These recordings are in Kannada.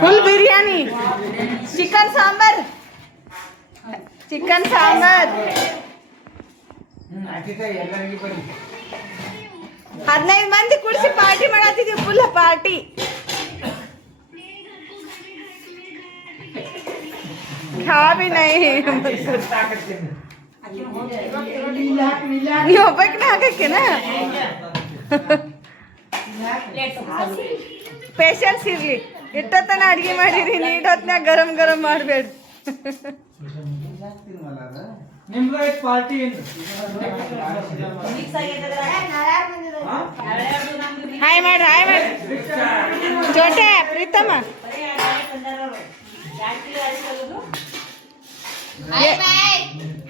Full biryani, chicken sambar, chicken sambar. 15 ಮಂದಿ ಕುರ್ಸಿ ಪಾರ್ಟಿ ಮಾಡತ್ತಿದ್ವಿ, ಫುಲ್ ಪಾರ್ಟಿ. ಖಾ ಬಿ ನೈ ನೀವು ಒಬ್ಬಕ್ಕೆ ಹಾಕಕ್ಕೆನಾ? ಪೇಷನ್ಸ್ ಇರ್ಲಿ. ಇಟ್ಟತನ ಅಡ್ಗೆ ಮಾಡಿರಿ, ನೀಟ್ ಹೊತ್ನಾಗ ಗರಂ ಗರಂ ಮಾಡಬೇಡಿ. ಹಾಯ್ ಮಾಡಿ, ಹಾಯ್ ಮಾಡಿ. ಚೋಟೆ ಪ್ರೀತಮ್ಮ,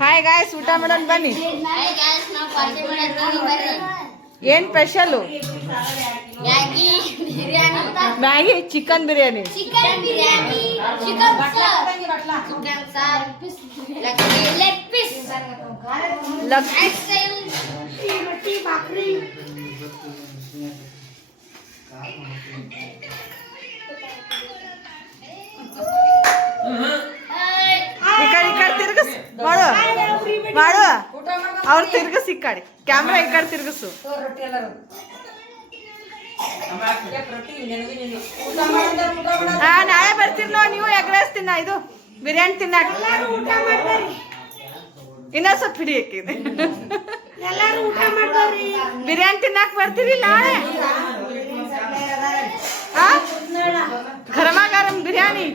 ಹಾಯ್ ಗಾಯ್ಸ್, ಊಟ ಮಾಡೋಣ ಬನ್ನಿ. ಏನ್ ಸ್ಪೆಷಲ್? ಮ್ಯಾಗಿ, ಚಿಕನ್ ಬಿರಿಯಾನಿ, ಮಾಡು ಮಾಡು. ಅವ್ರು ತಿರ್ಗಸ್ ಈ ಕಡೆ, ಕ್ಯಾಮ್ರಾ ಈ ಕಡೆ ತಿರ್ಗಸು. ನಾಳೆ ಬರ್ತೀರಿ ನೋ, ನೀವು ಎಗ್ ರೈಸ್ ತಿನ್ನ, ಇದು ಬಿರಿಯಾನಿ ತಿನ್ನಾಕ. ಇನ್ನೊಂದು ಸ್ವಲ್ಪ ಹಿಡಿಯಕ್ಕಿದೆ. ಬಿರಿಯಾನಿ ತಿನ್ನಾಕ ಬರ್ತೀರಿ ನಾಳೆ? ಗರಮ ಗರಂ ಬಿರಿಯಾನಿ,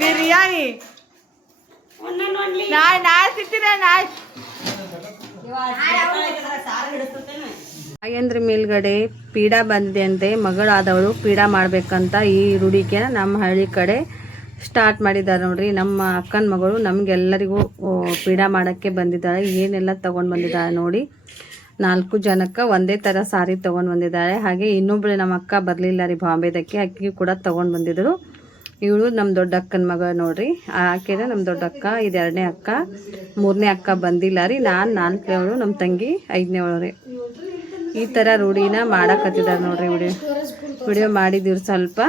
ಬಿರಿಯಾನಿ ನಾಳೆ ಸಿಗ್ತೀರ? ನಾಳೆ ನಾಗೇಂದ್ರ ಮೇಲ್ಗಡೆ ಪೀಡಾ ಬಂದಿದೆ ಅಂತೆ. ಮಗಳಾದವಳು ಪೀಡಾ ಮಾಡ್ಬೇಕಂತ ಈ ರೂಢಿಗೆ ನಮ್ಮ ಹಳ್ಳಿ ಕಡೆ ಸ್ಟಾರ್ಟ್ ಮಾಡಿದ್ದಾರೆ ನೋಡ್ರಿ. ನಮ್ಮ ಅಕ್ಕನ ಮಗಳು ನಮ್ಗೆಲ್ಲರಿಗೂ ಪೀಡಾ ಮಾಡೋಕ್ಕೆ ಬಂದಿದ್ದಾಳೆ. ಏನೆಲ್ಲ ತಗೊಂಡು ಬಂದಿದ್ದಾಳೆ ನೋಡಿ. 4 ಜನಕ್ಕೆ ಒಂದೇ ಥರ ಸಾರಿ ತೊಗೊಂಡು ಬಂದಿದ್ದಾಳೆ. ಹಾಗೆ ಇನ್ನೊಬ್ಬಳು ನಮ್ಮ ಅಕ್ಕ ಬರಲಿಲ್ಲ ರೀ ಬಾಂಬೆದಕ್ಕೆ, ಅಕ್ಕಿಗೆ ಕೂಡ ತೊಗೊಂಡು ಬಂದಿದ್ರು. ಇವಳು ನಮ್ಮ ದೊಡ್ಡ ಅಕ್ಕನ ಮಗ ನೋಡ್ರಿ. ಆಕೆನೇ ನಮ್ಮ ದೊಡ್ಡ ಅಕ್ಕ, ಇದು 2ನೇ ಅಕ್ಕ. 3ನೇ ಅಕ್ಕ ಬಂದಿಲ್ಲ ರೀ. ನಾನು 4ನೇವಳು, ನಮ್ಮ ತಂಗಿ 5ನೇವಳು ರೀ. ಈ ಥರ ರೂಢಿನ ಮಾಡಕತ್ತಿದ್ದಾರೆ ನೋಡ್ರಿ. ವಿಡಿಯೋ ಮಾಡಿದ್ದೀವಿ ಸ್ವಲ್ಪ.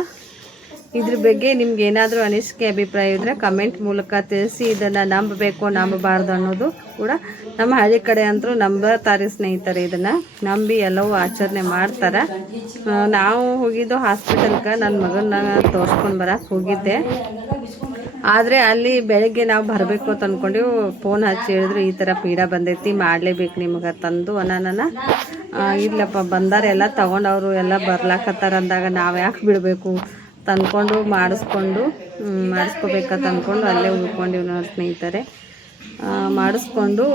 ಇದ್ರ ಬಗ್ಗೆ ನಿಮ್ಗೆ ಏನಾದರೂ ಅನಿಸಿಕೆ ಅಭಿಪ್ರಾಯ ಇದ್ದರೆ ಕಮೆಂಟ್ ಮೂಲಕ ತಿಳಿಸಿ. ಇದನ್ನು ನಂಬಬೇಕು ನಂಬಬಾರ್ದು ಅನ್ನೋದು ಕೂಡ ನಮ್ಮ ಹಳ್ಳಿ ಕಡೆ ಅಂತೂ ನಂಬತಾರೆ ಸ್ನೇಹಿತರೆ. ಇದನ್ನು ನಂಬಿ ಎಲ್ಲವೂ ಆಚರಣೆ ಮಾಡ್ತಾರೆ. ನಾವು ಹೋಗಿದ್ದು ಹಾಸ್ಪಿಟಲ್ಗೆ, ನನ್ನ ಮಗನ ತೋರಿಸ್ಕೊಂಡು ಬರೋಕ್ಕೆ ಹೋಗಿದ್ದೆ. ಆದರೆ ಅಲ್ಲಿ ಬೆಳಗ್ಗೆ ನಾವು ಬರಬೇಕು ಅಂತ ಅಂದ್ಕೊಂಡು ಫೋನ್ ಹಚ್ಚಿ ಹೇಳಿದ್ರು, ಈ ಥರ ಪೀಡಾ ಬಂದೈತಿ, ಮಾಡಲೇಬೇಕು ನಿಮ್ಗೆ ತಂದು ಅನ್ನೋಣ. ಇಲ್ಲಪ್ಪ ಬಂದಾರೆ ಎಲ್ಲ ತೊಗೊಂಡವರು ಎಲ್ಲ ಬರ್ಲಾಕತ್ತಾರ ಅಂದಾಗ ನಾವು ಯಾಕೆ ಬಿಡಬೇಕು ತಂದ್ಕೊಂಡು ಮಾಡಿಸ್ಕೋಬೇಕಂತ ಅಂದ್ಕೊಂಡು ಅಲ್ಲೇ ಉಳ್ಕೊಂಡಿವಿ ನೋಡಿ ಸ್ನೇಹಿತರೆ. ಮಾಡಿಸ್ಕೊಂಡು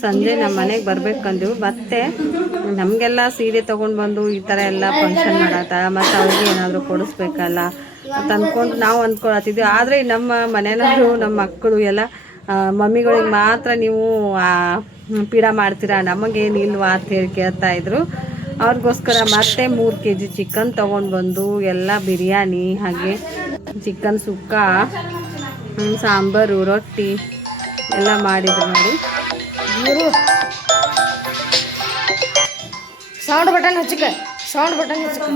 ಸಂಜೆ ನಮ್ಮ ಮನೆಗೆ ಬರ್ಬೇಕಂದಿವು. ಮತ್ತೆ ನಮಗೆಲ್ಲ ಸೀರೆ ತೊಗೊಂಡು ಬಂದು ಈ ಥರ ಎಲ್ಲ ಫಂಕ್ಷನ್ ಮಾಡತ್ತಾಳ, ಮತ್ತು ಅವ್ರಿಗೆ ಏನಾದರೂ ಕೊಡಿಸ್ಬೇಕಲ್ಲ ಅಂತ ಅಂದ್ಕೊಂಡು ನಾವು ಅಂದ್ಕೊಳತ್ತಿದ್ವಿ. ಆದರೆ ನಮ್ಮ ಮನೆಯವರು, ನಮ್ಮ ಮಕ್ಕಳು ಎಲ್ಲ ಮಮ್ಮಿಗಳಿಗೆ ಮಾತ್ರ ನೀವು ಪೀಡಾ ಮಾಡ್ತೀರಾ, ನಮಗೇನು ಇಲ್ವಾ ಅಂತ ಹೇಳಿ ಕೇಳ್ತಾಯಿದ್ರು. ಅವ್ರಿಗೋಸ್ಕರ ಮತ್ತೆ 3 kg ಚಿಕನ್ ತೊಗೊಂಡು ಬಂದು ಎಲ್ಲ ಬಿರಿಯಾನಿ, ಹಾಗೆ ಚಿಕನ್ ಸುಕ್ಕ, ಸಾಂಬಾರು, ರೊಟ್ಟಿ ಎಲ್ಲ ಮಾಡಿದ್ರು ನೋಡಿ. ಸೌಂಡ್ ಬಟನ್ ಹಚ್ಚಿಕ, ಸೌಂಡ್ ಬಟನ್ ಹಚ್ಚಿಕ.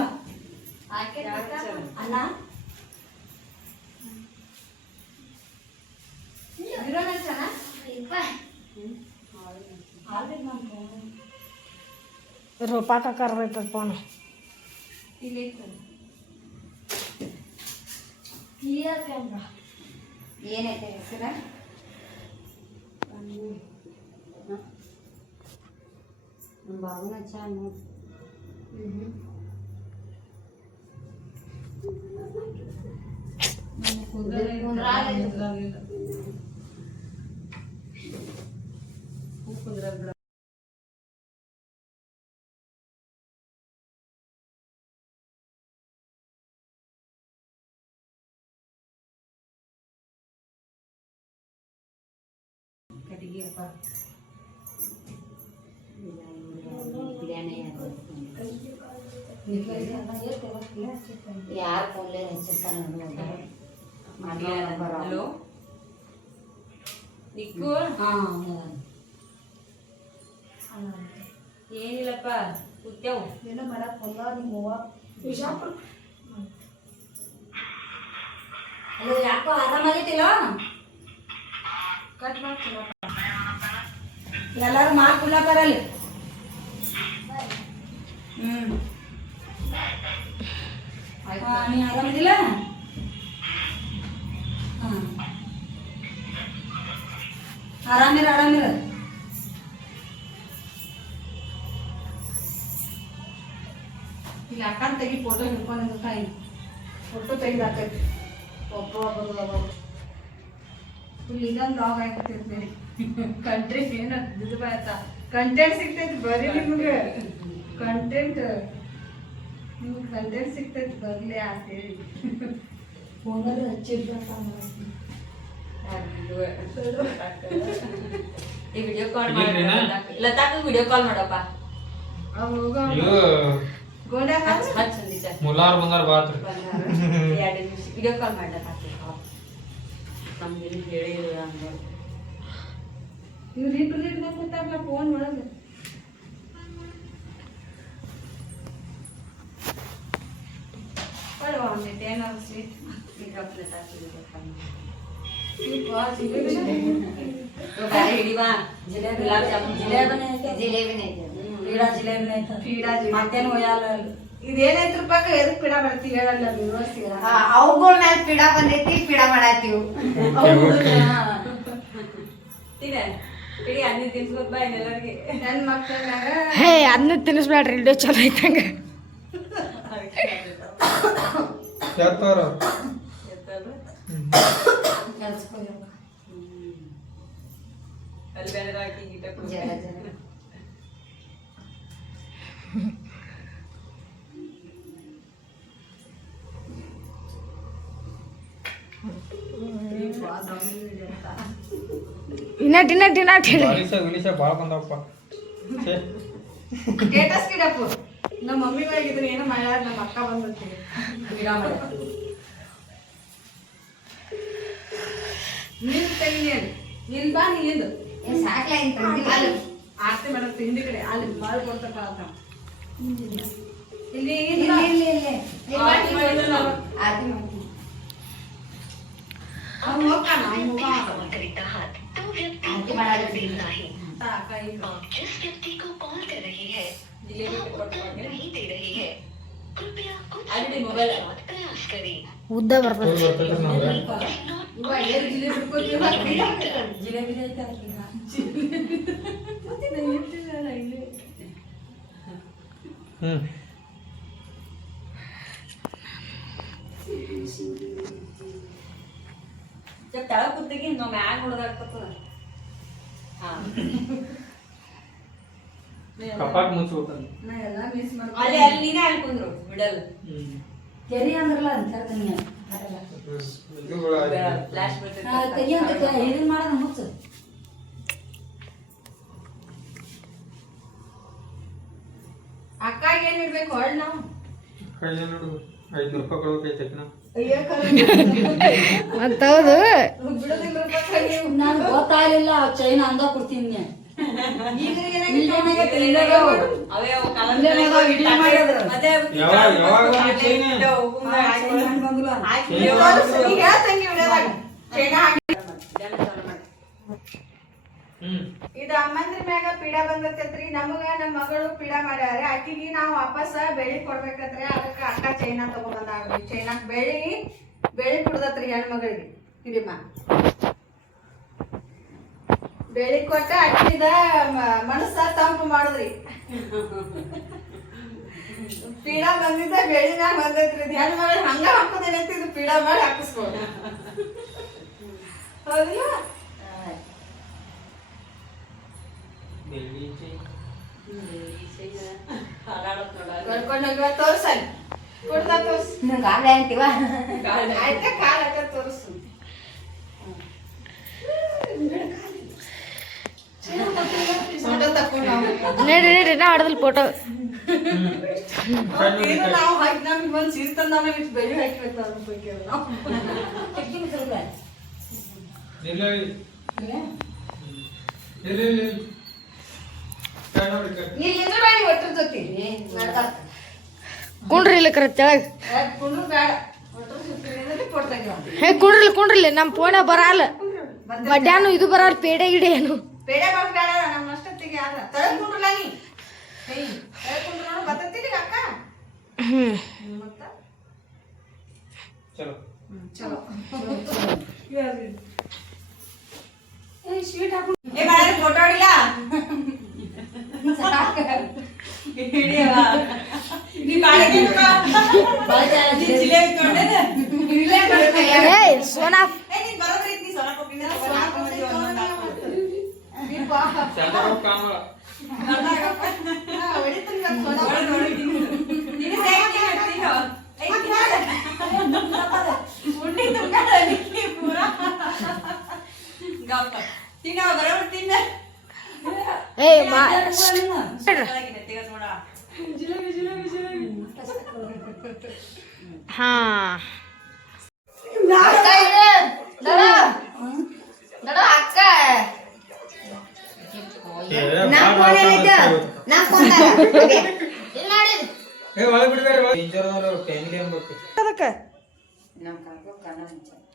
रोपा का कर रहे थे कौन क्लियर कैमरा ಏನೈತೆ ಹೆಸರ ನಮ್ಮ ಬಾವನ ಚಾನ್ ನೋಡಿ. ಯಾರು ಫೋನ್ಲೇ ಹಚ್ಚಿರ್ತಾನೆ ಹಲೋ ನಿಕ್ಕು. ಏನಿಲ್ಲಪ್ಪ ಕೂತ್ಯವು ಏನೋ ಮಾಡಕ್ ಹೊಲ ನಿಮ್ಮ ಅವ್ವ ಬಿಜಾಪುರ. ಅಲ್ಲ ಯಾಕೋ ಆರಾಮಾಗೈತಿಲ್ಲ ಕಟ್ ಮಾಡ್ತಿಲ್ಲ ಎಲ್ಲಾರು ಮಾಡ್ಕೊಳತ್ತಾರಲ್ಲಿ. ನೀ ಆರಾಮಿದಿಲ್ಲ? ಆರಾಮಿರ ಆರಾಮಿರ. ಇಲ್ಲಿ ಅಕ್ಕನ ತೆಗಿ ಫೋಟೋ ಹಿಡ್ಕೊಂಡು ತಾಯಿ ಫೋಟೋ ತೆಗಿದಾಕೈತಿ ಒಬ್ಬ ಇಲ್ಲಿ ಇದೊಂದು ಲಾಗ್ ಆಗ್ತಿರ್ತೇನೆ. ಕಂಟ್ರಿ ಏನು ಇದು ಬಾಯ್ತಾ ಕಂಟೆಂಟ್ ಸಿಗ್ತೈತಿ ಬರೀ ನಿಮ್ಗೆ ಕಂಟೆಂಟ್ ಸಿಗ್ತೈತಿ ಬರ್ಲಿ ಅಂತೇಳಿ ಫೋನಲ್ಲಿ ಹಚ್ಚಿರ್ಬೇಕು. ಈ ವಿಡಿಯೋ ಕಾಲ್ ಮಾಡಿ ಲತಾಕ ವಿಡಿಯೋ ಕಾಲ್ ಮಾಡಪ್ಪ. ಮುಲಾರ್ ಬಂದಾರ ಬಾತ್ರಿ ವಿಡಿಯೋ ಕಾಲ್ ಮಾಡ್ಲತ್ತಾಕ ನಮ್ಗೆ ಹೇಳಿದ್ರು ಅಂದ್ರೆ ಇವ್ರು ಇಬ್ರು ಇಟ್ಕೊಂಡು ಕೂತಾರಲ್ಲ ಫೋನ್ ಒಳಗೆ. ಕೊಡುವ ಒಂದಿಟ್ಟು ಏನಾದ್ರು ಸ್ವೀಟ್ ಹಿಡಿವಾ ಗುಲಾಬ್ ಜಾಮೂನ್ ಜಿಲೇಬಿನೇ ಮತ್ತೇನು ಒಯ್ಯಲ್ಲ. ಇದೇನೈತ್ರ ಬಗ್ಗೆ ಎದಕ್ ಪಿಡ ಬರ್ತೀವಿ ಹೇಳಲ್ಲ ವ್ಯವಸ್ಥೆ ಅವುಗಳ ಮೇಲೆ ಪಿಡ ಬಂದೈತಿ ಪಿಡ ಮಾಡಾತೀವಿ. ಇಡೀ ಅನ್ನ ತಿನ್ಸ್ಕೊತ್ ಬಾ ಎಲ್ಲರಿಗೆ ನನ್ನ ಮಕ್ಕಳಾಗ ಹೇ ಅನ್ನ ತಿನ್ನಿಸ್ಬೇಡ್ರಿ ಇಲ್ಲೇ ಚಲೋ ಐತಂಗ. ಯಾತಾರ ಅಲ್ಲಿ ಬೇರೆ ಹಾಕಿ ಗೀಟ ವಿನಿಷ ಬಾಳ ಬಂದವಪ್ಪ. ಸ್ಟೇಟಸ್ ಗಿಡಪ್ಪು ನಮ್ಮ ಮಮ್ಮಿ ಒಳಗಿದ್ರೆ ಏನೋ ಮಾಡ್ಯಾರ ನಮ್ಮ ಅಕ್ಕ ಬಂದಿರ್ತೀವಿ ಗಿಡ ಮಾಡ ನಿನ್ ತೆಗಿನೇನು ನಿನ್ ಬಾ ನೀನು ಸಾಕ್ಲ ಅಲ್ಲಿ ಆರ್ತಿ ಮಾಡೋ ತಿಂಡಿ ಕಡೆ ಅಲ್ಲಿ ಬಾಳ್ ಕೊಡ್ತಕ್ಕ ಇಲ್ಲಿ जिस व्यक्ति को कॉल कर रही है नहीं दे रही है कृपया कुछ प्रयास करें. ಉದ್ದ ಬರ್ತದೆ ಜಿಲೇಬಿ ತೆಳ ಕುತ್ತಿಗೆ ನಾವು ಮ್ಯಾಗ ಹೊಡೆದಾಗ್ತದ. ಕಪಾಟ್ ಮುಚ್ಚಬೇಕಂತ ನಾ ಎಲ್ಲ ಮಿಸ್ ಮಾಡ್ಕೊಂಡು ಅಲ್ಲಿ ನೀನೇ ಅನ್ಕೊಂಡ್ರು ಬಿಡಲ್ ಕೆರಿ ಅಂದ್ರಲ್ಲ ಅಂತರ್ತೀನಿ ಫ್ಲಾಶ್ ತೆಗಿ ಅಂತ ಇದನ್ ಮಾಡೋಣ ಮುಚ್ಚು. ಅಕ್ಕಾಗ ಏನ್ ಇಡ್ಬೇಕು ಹೊಳ್ ನಾವು ಕೈ ನೋಡು 500 ರೂಪಾಯಿ ಕೊಡ್ಬೇಕೈತೆ ನಾವು. ಮತ್ತೌದು ಬಿಡೋದಿಲ್ಲ ರೂಪಾಯಿ ನೀವು ನಾನು ಗೊತ್ತಾಗಲಿಲ್ಲ ಚೈನಾ ಅಂದ ಕೊಡ್ತೀನಿ. ಈಗ ಅವೇ ಅವು ಯಾವಾಗ ಚೈನಾ ಇದು ಅಮ್ಮಂದ್ರ ಮ್ಯಾಗ ಪೀಡ ಬಂದೈತ್ರಿ. ನಮಗ ನಮ್ಮ ಮಗಳು ಪೀಡ ಮಾಡ್ಯಾರ. ಆಕಿಗೆ ನಾವು ವಾಪಸ್ ಬೆಳಿ ಕೊಡ್ಬೇಕತ್ರಿ. ಅದಕ್ಕ ಅಕ್ಕ ಚೈನಾ ತಗೊಂಡ್ಬಂದಾಗ್ರಿ. ಚೈನಾಕ್ ಬೆಳಿ ಕುಡ್ದತ್ರಿ ಹೆಣ್ಮಗಳಿಗೆ. ಹಿಡಿಮ ಬೆಳಿ ಕೊಟ್ಟ ಅಕ್ಕಿದ ಮನಸ್ಸ ತಂಪು ಮಾಡುದ್ರಿ. ಪೀಡ ಬಂದಿದ್ದ ಬೆಳಿ ಮ್ಯಾಗ ಬಂದೈತ್ರಿ. ಹೆಣ್ಮಗಳು ಹಂಗ ಹಾಕೋದೇನೈತಿ ಇದು ಪೀಡ ಮಾಡಿ ಹಾಕಿಸ್ಬೋದು. ಹೌದಿಲ್ಲ? ಕರ್ಕೊಂಡೋಗಿ ತೋರ್ಸಲ್ ಕೊಡ್ತಾ ತೋರ್ಸ್ ಗಾಳ ಅಂತೀವ ಆಯ್ತಾ ಕಾಲ ತೋರಿಸು. ಫೋಟೋ ತಕೊಂಡು ನಡಿ ನಾ ಆಡದಲ್ಲಿ ಫೋಟೋ ನಾವು ಹಾಕಿ ನಮ್ಗೆ ಬಂದು ಸೀರ್ತಂದ ಆಮೇಲೆ ಇಷ್ಟು ಬೆಳಿ ಹಾಕಿರ್ತ ಅನ್ಬೇಕು ನಾವು. ನೀನ್ ನಿಂದ್ರ ಬೇಡ ಒಟ್ಟರ ಜೊತೆ ಕುಂಡ್ರಿ ಇಲ್ಲ ಕರೆ ತೆಳಗ್ ಕುಂಡ್ರು ಬೇಡ ಒಟ್ಟರ ಜೊತೆ ಕೊಡ್ತಾಗ ಹೇ ಕುಂಡ್ರಿ ನಮ್ಮ ಫೋನ ಬರಲ್ಲ ಮಧ್ಯಾಹ್ನ ಇದು ಬರಲ್ಲ ಪೇಡೆ ಗಿಡೆ ಏನು ಬೇಡ ಬಂದ್ ಬೇಡ ನಮ್ಮ ಅಷ್ಟೊತ್ತಿಗೆ ಯಾರ ತಳಗ್ ಕುಂಡ್ರಲ್ಲ ನೀ ತಳಗ್ ಕುಂಡ್ರ ನೋಡು ಬರ್ತೈತಿ ಅಕ್ಕ ಮತ್ತ ಚಲೋ ಚಲೋ ಏ ಬಾಳೆ ಫೋಟೋ ಹೊಡಿಲ್ಲ ನೀ ಬಾಳೆಗೆ ನೀ ಜಿಲೆ ಇಟ್ಕೊಂಡೇನ ಏಯ್ ಸೋನಾ ಏ ನೀನ್ ಬರೋದ್ರಿ ನೀ ಸೊನ ಕೊಟ್ಟಿನ ಹಾಕೊಂಡ್ಬಂದಿ ಒಂದೊಂದು ಕಾಮ ತಿನ್ನ ಬರೋಬ್ರ ತಿನ್ನ ಏಯ್ ಮಾ ಹಾ ಅಕ್ಕ ಅದಕ್ಕೆ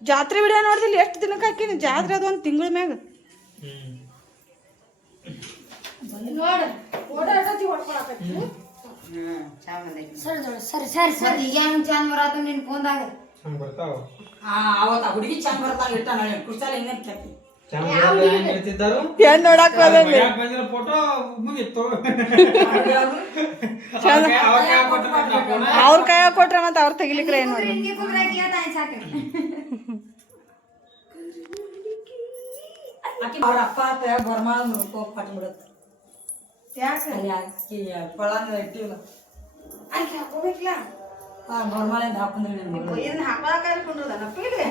ಜಾತ್ರೆ ವಿಡಿಯೋ ನೋಡಿದಿಲ್ಲ ಎಷ್ಟು ದಿನಕ್ಕೆ ಹಾಕಿನಿ ಜಾತ್ರೆ ಅದು ಒಂದು ತಿಂಗಳ ಮ್ಯಾಗ ಸರಿ ಈಗ ಚಂದ ಬರತ್ತ ನಿನ್ ಫೋನ್ದಾಗ ಹಂಗ್ ಬರ್ತಾವ ಅವತ್ತ ಹುಡುಗಿ ಚಂದ ಬರ್ತಾಗ ಇರ್ತಾನ ಕುರ್ಚಾಲ ಹೆಂಗ ಕೆತ್ತಿ ಹೇಳ್ತಿದ್ದಾರು ಏನ್ ನೋಡಕ್ ಬಂದಿರೋ ಫೋಟೋ ಮುಗಿತ್ತು ಅವ್ರ ಕೈಯಾಗ ಕೊಟ್ರೆ ಮತ್ತೆ ಅವ್ರು ತೆಗಿಲಿಕ್ರೆ ಏನ್ ನೋಡ್ರಿ ಅವ್ರ ಅಪ್ಪ ಆತ ಬರ್ಮಾಳ ಪಟ್ಟು ಬಿಡುತ್ತೆ ಯಾಕೆ ಅಲ್ಲಿ ಅಕ್ಕಿ ಪಳಾನ ಇಟ್ಟಿಲ್ಲ ಆಕೆ ಹಾಕೋಬೇಕಿಲ್ಲ ಬರ್ಮಾಳಿಂದ ಹಾಕೊಂಡ್ರಿ ನಿನ್ ಮಗಳು ಇದನ್ನ ಹಾಕೊಳಕ ಕುಂಡ್ರದನಪ್ಪ ಇಲ್ಲಿ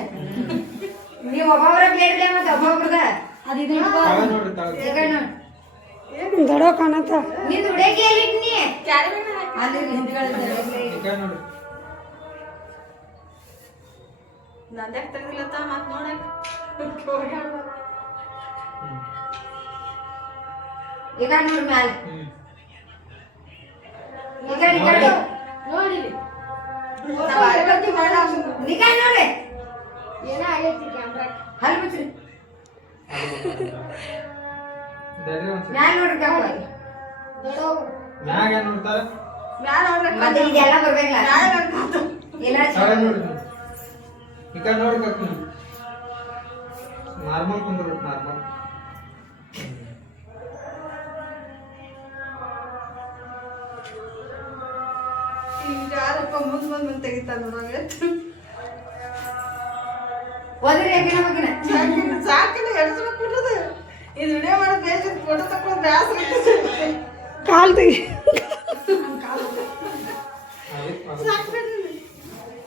ನೀವು ಒಬ್ಬೊಬ್ಬರ ಪ್ಲೇಟ್ ಇದೆ ಮತ್ತೆ ಒಬ್ಬೊಬ್ರದ ಅದು ಇದು ನೋಡ್ರಿ ದಡ ಕಾಣತ್ತ ನಿಂದು ಹುಡುಗಿ ಎಲ್ಲಿ ನೀ ಅಲ್ಲಿ ಹಿಂದ್ಗಡೆ ನಂದ್ಯಾಕ ತೆಗ್ದಿಲ್ಲತ್ತ ಮತ್ ನೋಡಕ್ ಈಗ ನೋಡು ಮ್ಯಾಲೆ ಈ ಕಡೆ ಈ ಕಡೆ ನೋಡಿ ನಿಗಾ ನೋಡಿ ಏನೋ ಆಗೈತಿ ಕ್ಯಾಮ್ರಾ ಹಲ್ ಬಿಚ್ರಿ ಮ್ಯಾಲೆ ನೋಡ್ರಿ ಕ್ಯಾಮ್ರಾ ಮ್ಯಾಗ ಏನ್ ನೋಡ್ತಾರ ಮ್ಯಾಲ ಮತ್ತೆ ಇದೆಲ್ಲ ಬರ್ಬೇಕಲ್ಲ ಎಲ್ಲ ನೋಡ್ರಿ ಈ ಕಡೆ ನೋಡ್ಬೇಕು ನಾರ್ಮಲ್ ಕುಂದ್ರಿ ನಾರ್ಮಲ್ ಈಗ ಯಾರಪ್ಪ ಮುಂದ್ ತೆಗಿತಾರ ನೋಡಂಗ ಓದ್ರಿ ಯಾಕೆ ಮಗನ ಸಾಕಿಲ್ಲ ಎಡ್ಸಲ ಕುಂಡ್ರದ ಇದು ವಿಡಿಯೋ ಮಾಡೋ ಬೇಸ್ ಫೋಟೋ ತಕೊಳ್ಳೋ ಬ್ಯಾಸರ ಕಾಲ್ ತೆಗಿ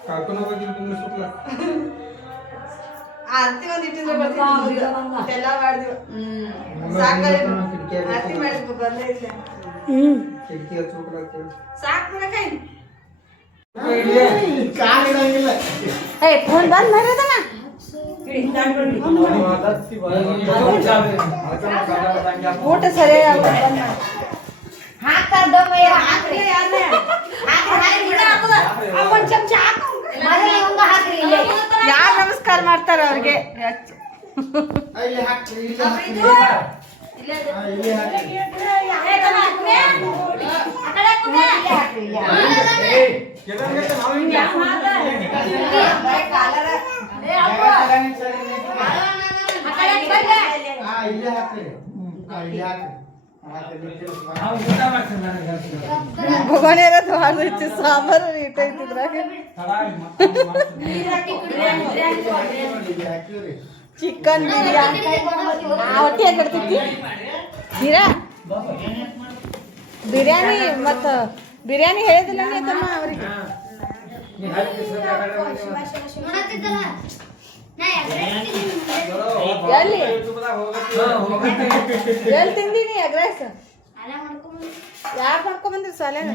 ಕರ್ಕೊಂಡು ಹೋಗಿ ಕುಂದ್ರಿಸ್ಬಿಟ್ಲ ಆರತಿ ಒಂದ್ ಇಟ್ಟಿದ್ರೆ ಬರ್ತಿದ್ವಿ ಎಲ್ಲ ಮಾಡಿದ್ವಿ ಸಾಕಾಗಿ ಆರತಿ ಮಾಡಿದ್ವಿ ಬಂದೇ ಇಲ್ಲ ಕಿಟಕಿ ಹಚ್ಬಿಟ್ರ ಸಾಕ್ ಬಿಡಕೈ ಏಯ್ ಫೋನ್ ಬಂದ್ ಮರ್ಯಾದನ ಊಟ ಸರಿಯಾಗಿ ಬಂದ್ ಮಾಡಿ ಹಾಕ್ತಾರ ದಮ್ಮಯ್ಯ ಹಾಕ್ರಿ ಒಂದ್ ಚಮಚ ಹಾಕು ಮೊದಲೇ ಒಂದು ಹಾಕ್ರಿ ಇಲ್ಲೇ ಯಾರು ನಮಸ್ಕಾರ ಮಾಡ್ತಾರ ಅವ್ರಿಗೆ ಭುವನೇರ ದ್ವಾರ ಸಾಂಬಾರು ಇಟ್ಟ ಇಟ್ಟಿದ್ರಾಗ ಚಿಕನ್ ಬಿರಿಯಾನಿ ಹೊಟ್ಟೆ ಕಟ್ತೈತಿ ಹೀರಾ ಬಿರಿಯಾನಿ ಮತ್ತು ಬಿರಿಯಾನಿ ಹೇಳಿದಿಲ್ಲ ನೀ ತಮ್ಮ ಅವರಿಗೆ ಎಲ್ಲಿ ಎಲ್ಲಿ ತಿಂದೀನಿ ಎಗ್ ರೈಸ್ ಯಾರು ಮಾಡ್ಕೊಂಡ್ ಬಂದ್ರಿ ಸಾಲ್ಯಾಗ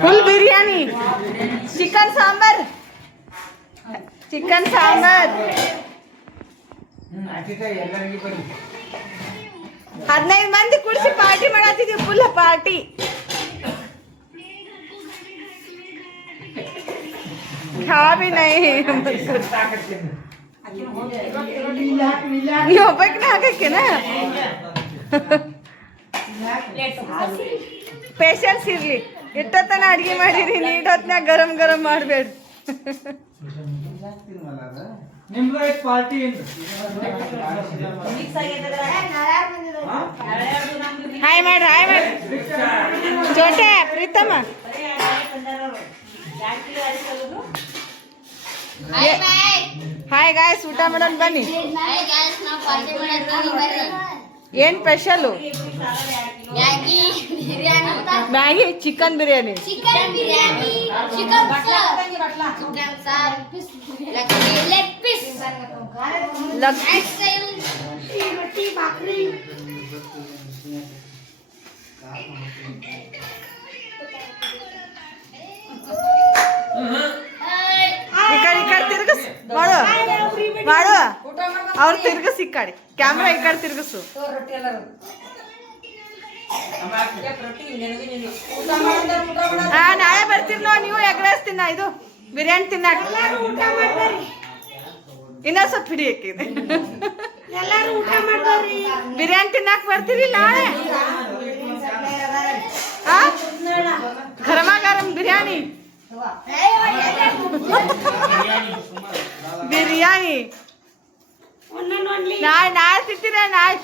ಫುಲ್ ಬಿರಿಯಾನಿ ಚಿಕನ್ ಸಾಂಬಾರ್ 15 ಮಂದಿ ಕುಡಿಸಿ ಪಾರ್ಟಿ ಮಾಡತ್ತಿದ್ವಿ ಫುಲ್ ಪಾರ್ಟಿ ಖಾ ಬಿ ನೈ ನೀವು ಒಬ್ಬಕಿನ ಹಾಕಕ್ಕೇನ ಪೇಷನ್ಸ್ ಇರ್ಲಿ ಇಟ್ಟೊತ್ತನ ಅಡ್ಗೆ ಮಾಡಿರಿ ನೀಟೊತ್ನಾಗ ಗರಂ ಗರಂ ಮಾಡಬೇಡ್ರಿ ನಿಮ್ದು ಐತ್ ಪಾರ್ಟಿ ಹಾಯ್ ಮಾಡ್ರಿ ಹಾಯ್ ಮಾಡ್ರಿ ಚೋಟೆ ಪ್ರೀತಮ್ಮ ಹಾಯ್ ಗಾಯ್ಸ್ ಊಟ ಮಾಡೋಣ ಬನ್ನಿ ಏನ್ ಸ್ಪೆಷಲು ಮ್ಯಾಗಿ ಚಿಕನ್ ಬಿರಿಯಾನಿ ಈ ಕಡೆ ತಿರ್ಗಸ್ ಮಾಡು ಮಾಡು ಅವ್ರು ತಿರ್ಗಸ್ ಈ ಕಡೆ ಕ್ಯಾಮ್ರಾ ಈ ಕಡೆ ತಿರ್ಗಸು ನಾಳೆ ಬರ್ತೀರಿ ನೋ ನೀವು ಎಗ್ ರೈಸ್ ತಿನ್ನ ಇದು ಬಿರಿಯಾನಿ ತಿನ್ನಾಕ ಇನ್ನ ಸ್ವಲ್ಪ ಹಿಡಿಯಕ್ಕಿದೆ ಬಿರಿಯಾನಿ ತಿನ್ನಾಕ ಬರ್ತೀರಿ ನಾಳೆ ಗರಮ ಗರಂ ಬಿರಿಯಾನಿ ಬಿರಿಯಾನಿ ನಾಳೆ ತಿಂತೀರ ನಾಳೆ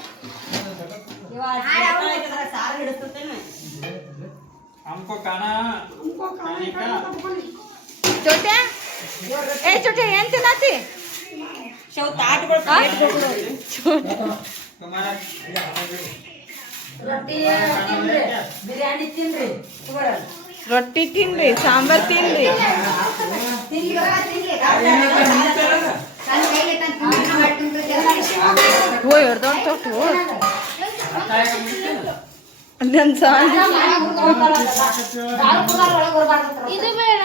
हमको खाना ಚೋಟೆ ಏ ಚೋಟೆ ಏನ್ ತಿನ್ನತಿ तुम्हारा ರೊಟ್ಟಿ ತಿನ್ರಿ ಸಾಂಬಾರ್ ತಿನ್ರಿ ಹೋಯ್ ಹೊರ್ದೊಂದು ತೊಟ್ಟು ನನ್ನ ಸಾಂಗ್ ಇದು ಬೇಡ